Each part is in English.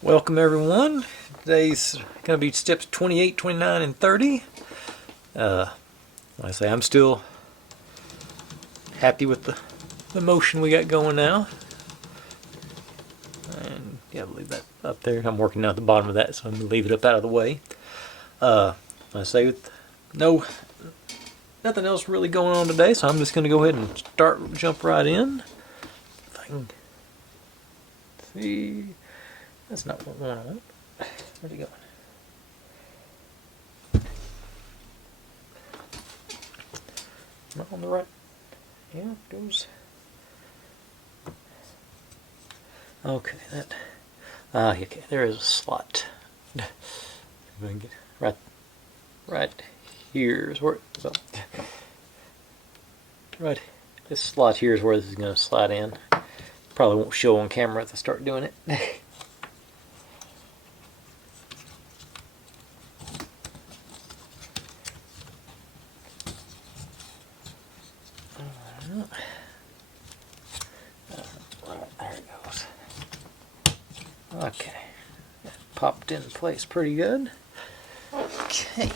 Welcome everyone. Today's going to be steps 28, 29, and 30. Like I say, I'm still happy with the motion we got going now. And yeah, I'll leave that up there. I'm working down at the bottom of that, so I'm going to leave it up out of the way. Like I say, with nothing else really going on today, so I'm just going to go ahead and jump right in. If I can see. That's not what I want. Where's he going? Am I on the right? Yeah, it goes. Okay, that. Okay, there is a slot. Right here is where. So, right, this slot here is where this is going to slide in. Probably won't show on camera if I start doing it. Okay, popped in place pretty good. Okay,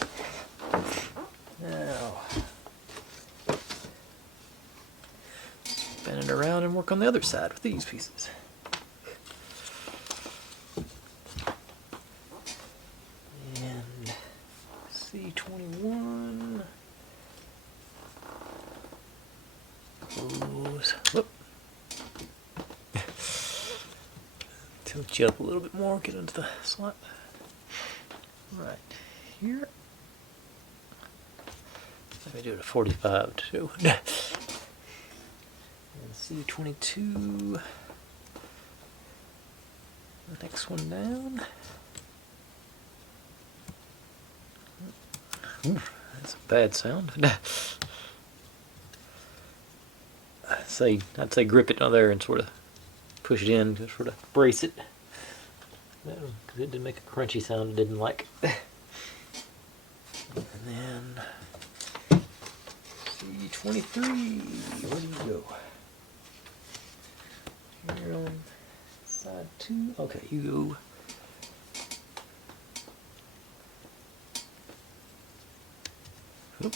now spin it around and work on the other side with these pieces. And C21 goes, whoop. Tilt you up a little bit more, get into the slot. Right here. Let me do it at 45 too. And C22. The next one down. Ooh, that's a bad sound. I'd say grip it on there and sort of push it in to sort of brace it. Because it did make a crunchy sound I didn't like. And then C23, where do you go? Here on side 2. Okay, you go. Oop.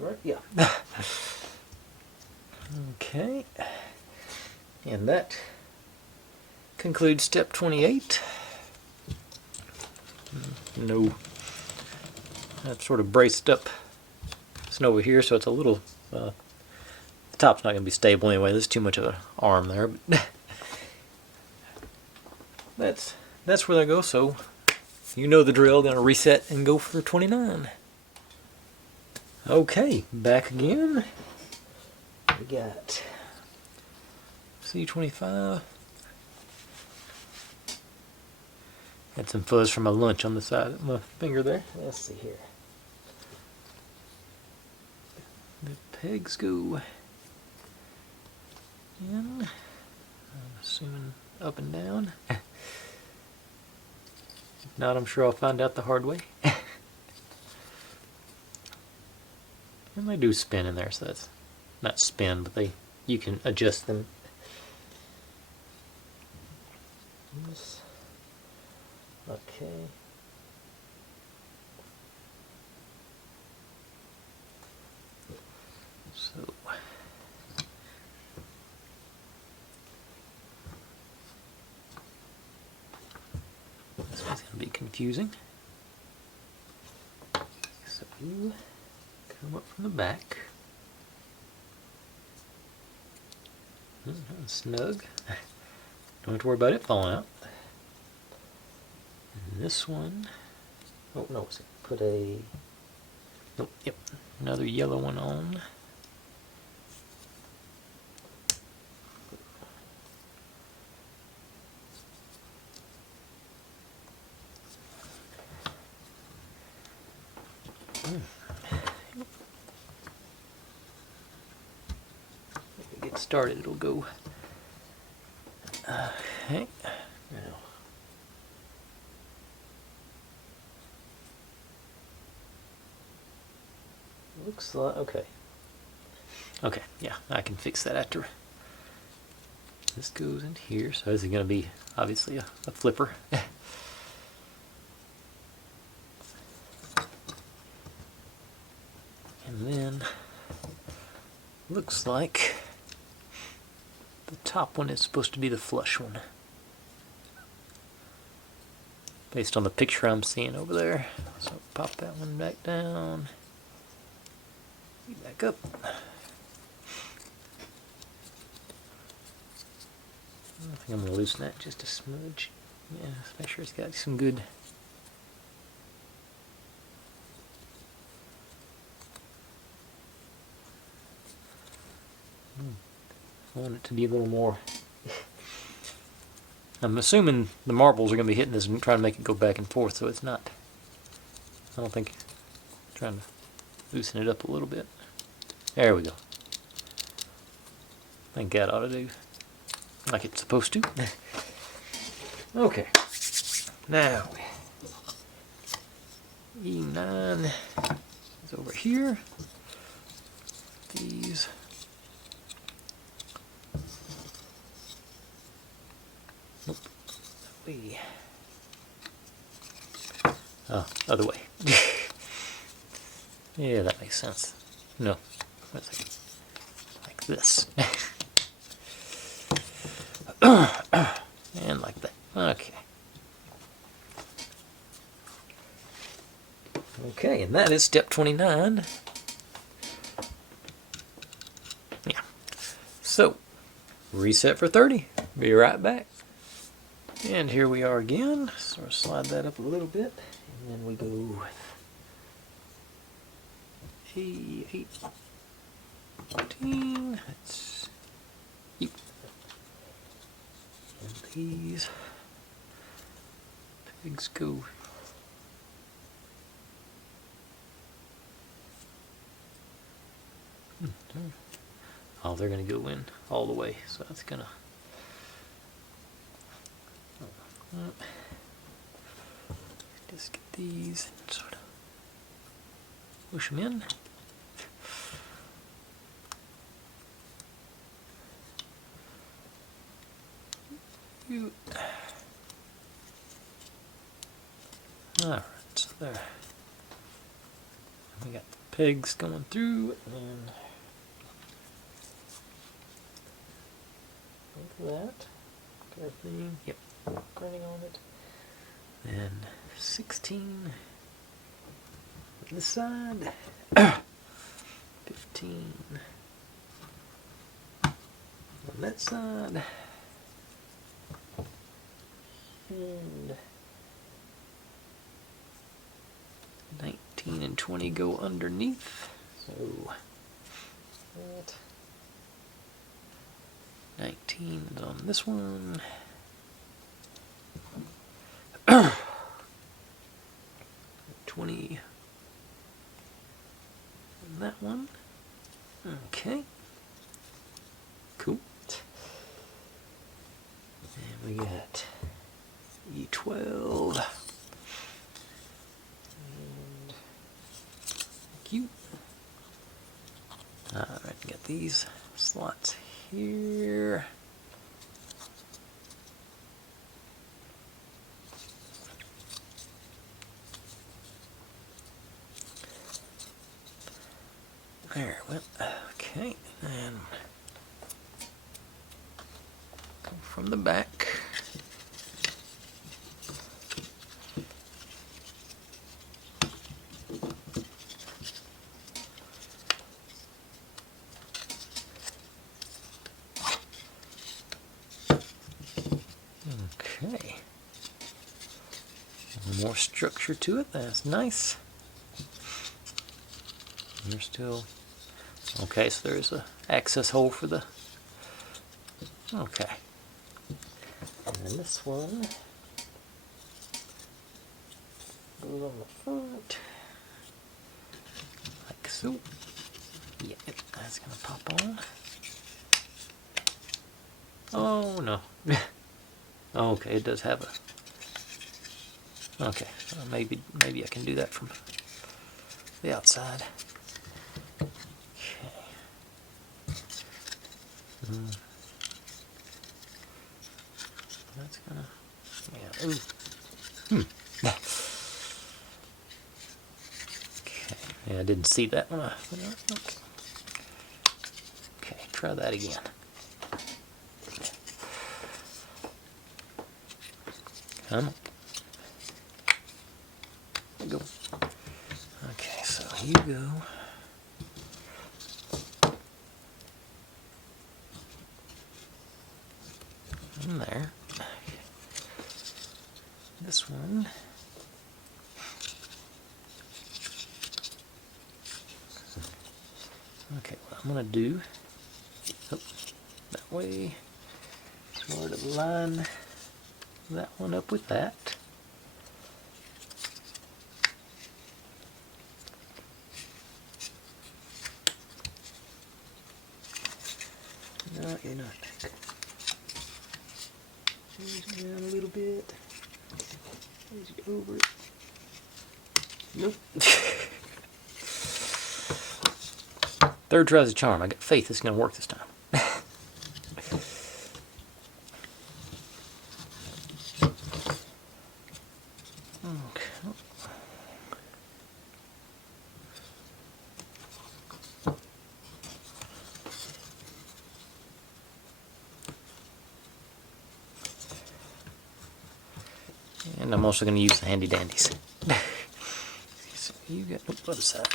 Right? Yeah. Okay. And that concludes step 28. No. I've sort of braced up this over here, so it's a little. The top's not going to be stable anyway. There's too much of an arm there. But that's where they go. So you know the drill. Going to reset and go for 29. Okay, back again. We got C25. Had some fuzz from my lunch on the side of my finger there. Let's see here. The pegs go in. I'm assuming up and down. If not, I'm sure I'll find out the hard way. And they do spin in there, so that's not spin, but you can adjust them. Okay. So this one's going to be confusing. So you come up from the back. Snug. Don't have to worry about it falling out. And this one, oh no, put a, nope, yep, another yellow one on. Get started, it'll go. Okay, now Looks like, okay. Okay, yeah, I can fix that after. This goes in here, so this is going to be obviously a flipper. And then looks like the top one is supposed to be the flush one, based on the picture I'm seeing over there. So pop that one back down, back up. I think I'm going to loosen that just a smudge. Yeah, make sure it's got some good. I want it to be a little more. I'm assuming the marbles are going to be hitting this and trying to make it go back and forth, so it's not. I don't think. Trying to loosen it up a little bit. There we go. I think that ought to do like it's supposed to. Okay. Now, E9 is over here. These. Nope. That way. Oh, other way. Yeah, that makes sense. No. Wait a second. Like this. And like that. Okay. Okay, and that is step 29. Yeah. So, reset for 30. Be right back. And here we are again. So slide that up a little bit. And then we go with A8. 14. That's you. And these pigs go. Oh, they're going to go in all the way, so that's going to. Just get these and sort of push them in. Alright, so there. We got the pegs going through, and look at that. Everything, yep, grinding on it. And 16 on this side. 15 on that side. And 19 and 20 go underneath. So that 19 is on this one. 20 on that one. Okay. Cool. And we got E12. And cute. Alright, got these slots here. There, well, okay, and go from the back. Okay. More structure to it, that's nice. You're still okay, so there's a access hole for the okay. And then this one goes on the front like so. Yeah, that's gonna pop on. Oh no. Okay, it does have a okay, maybe I can do that from the outside. That's gonna, yeah, ooh. Okay, yeah, I didn't see that one. Okay, try that again. Come on. There you go. Okay, so you go. In there. This one. Okay, what I'm gonna do, oh, that way, sort of line that one up with that. No, you're not. Change it down a little bit. Change it over. Nope. Third try's a charm. I got faith it's gonna work this time. Okay. And I'm also going to use the handy dandies. So you got, oh, other side.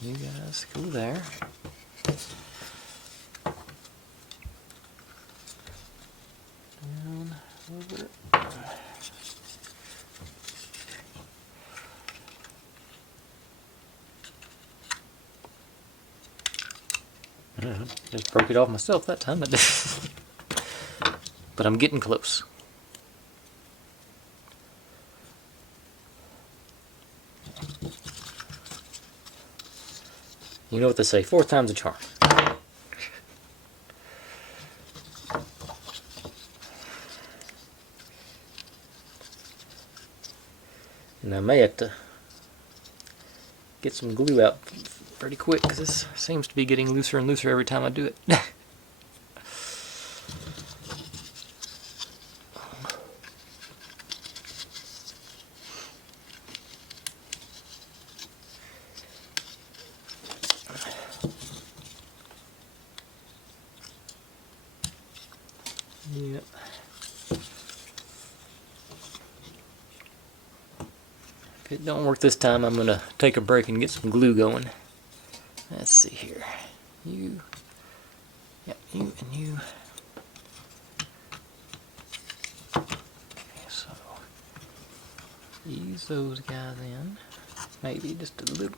You guys go there. Down, over. Just broke it off myself that time. But I'm getting close. You know what they say, fourth time's a charm. And I may have to get some glue out pretty quick because this seems to be getting looser and looser every time I do it. Yep. If it don't work this time, I'm gonna take a break and get some glue going. Let's see here. You, yep, you and you. Okay, so ease those guys in. Maybe just a little.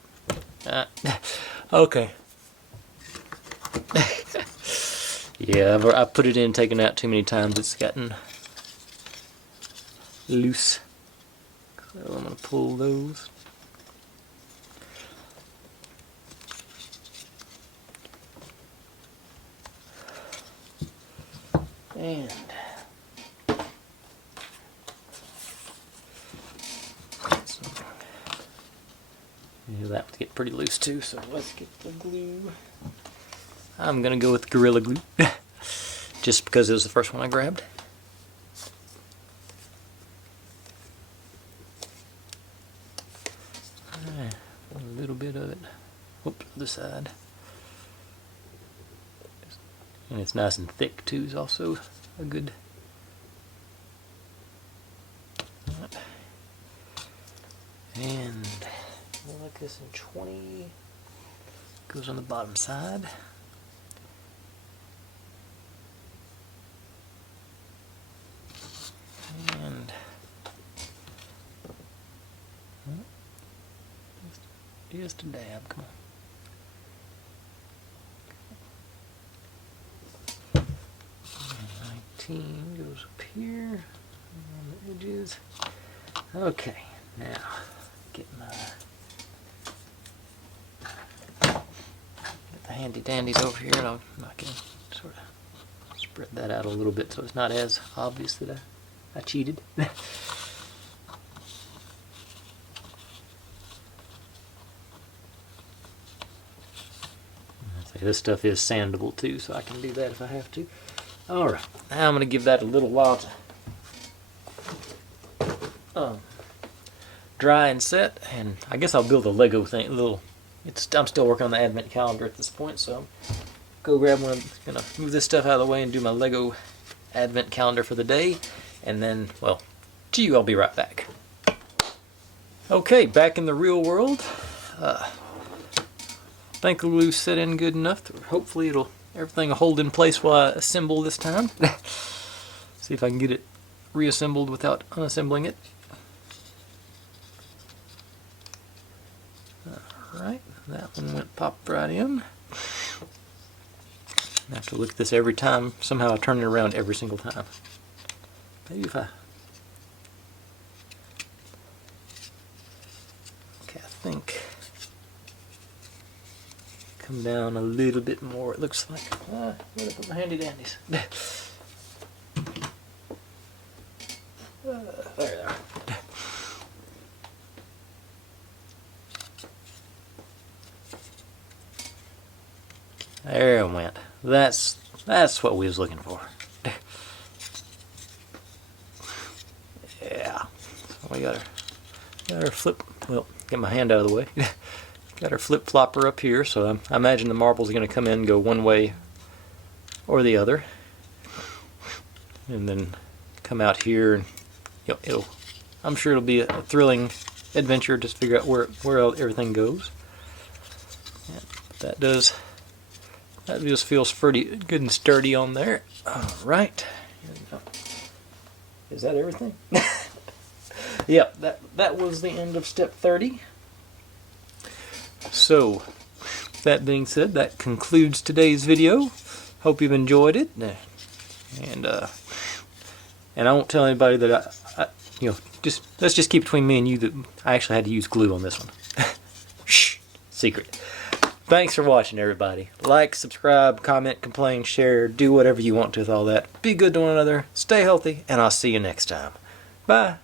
Okay. Yeah, I've put it in, taken out too many times. It's gotten loose. So I'm going to pull those. And so, yeah, that would get pretty loose too, so let's get the glue. I'm going to go with Gorilla Glue, just because it was the first one I grabbed. A little bit of it. Whoops, other side. And it's nice and thick too, is also a good. And we'll like this in 20. Goes on the bottom side. And just a dab, come on. 19 goes up here on the edges. Okay, now get the handy dandies over here, and I can sort of spread that out a little bit so it's not as obvious that I cheated. This stuff is sandable too, so I can do that if I have to. Alright, now I'm going to give that a little while to dry and set, and I guess I'll build a Lego thing. I'm still working on the advent calendar at this point, so go grab one. I'm going to move this stuff out of the way and do my Lego advent calendar for the day, and then, well, gee, I'll be right back. Okay, back in the real world. I think the glue's set in good enough. Hopefully everything will hold in place while I assemble this time. See if I can get it reassembled without unassembling it. Alright, that one popped right in. I have to look at this every time. Somehow I turn it around every single time. Maybe if I... Okay, I think... Come down a little bit more, it looks like. Where did I put my handy dandies? There they are. There it went. That's what we was looking for. Yeah. So we got our flip. Well, get my hand out of the way. Got our flip flopper up here, so I imagine the marble's going to come in and go one way or the other, and then come out here. And I'm sure it'll be a thrilling adventure to figure out where everything goes. Yeah, that just feels pretty good and sturdy on there. All right. Is that everything? Yep, that was the end of step 30. So, that being said, that concludes today's video. Hope you've enjoyed it. And I won't tell anybody that let's just keep between me and you that I actually had to use glue on this one. Shh, secret. Thanks for watching, everybody. Like, subscribe, comment, complain, share, do whatever you want to with all that. Be good to one another, stay healthy, and I'll see you next time. Bye.